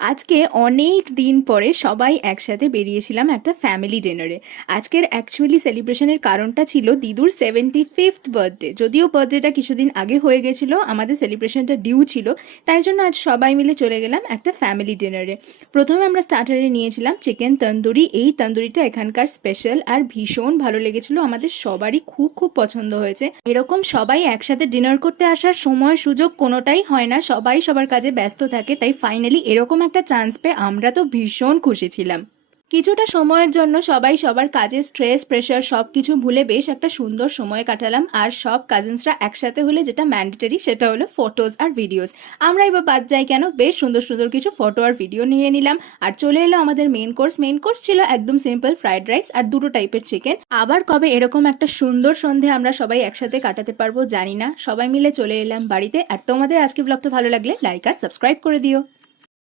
আজকে অনেক দিন পরে সবাই একসাথে বেরিয়েছিলাম একটা ফ্যামিলি ডিনারে। আজকের অ্যাকচুয়ালি সেলিব্রেশনের কারণটা ছিল দিদুর 75th বার্থডে। যদিও বার্থডেটা কিছুদিন আগে হয়ে গেছিলো, আমাদের সেলিব্রেশনটা ডিউ ছিল, তাই জন্য আজ সবাই মিলে চলে গেলাম একটা ফ্যামিলি ডিনারে। প্রথমে আমরা স্টার্টারে নিয়েছিলাম চিকেন তন্দুরি। এই তন্দুরিটা এখানকার স্পেশাল আর ভীষণ ভালো লেগেছিল, আমাদের সবারই খুব খুব পছন্দ হয়েছে। এরকম সবাই একসাথে ডিনার করতে আসার সময় সুযোগ কোনোটাই হয় না, সবাই সবার কাজে ব্যস্ত থাকে, তাই ফাইনালি এরকম একটা চান্স পেয়ে আমরা তো ভীষণ খুশি ছিলাম। কিছুটা সময়ের জন্য সবাই সবার কাজের স্ট্রেস প্রেশার সব কিছু ভুলে বেশ একটা সুন্দর সময় কাটালাম। আর সব কাজিনসরা একসাথে হলে যেটা ম্যান্ডেটরি সেটা হলো ফটোজ আর ভিডিওস। আমরা এবার বাদ যাই কেন, বেশ সুন্দর সুন্দর কিছু ফটো আর ভিডিও নিয়ে নিলাম। আর চলে এলো আমাদের মেন কোর্স ছিল একদম সিম্পল ফ্রাইড রাইস আর দুটো টাইপের চিকেন। আবার কবে এরকম একটা সুন্দর সন্ধে আমরা সবাই একসাথে কাটাতে পারবো জানি না। সবাই মিলে চলে এলাম বাড়িতে। আর তোমাদের আজকে ব্লগটা ভালো লাগলে লাইক আর সাবস্ক্রাইব করে দিও।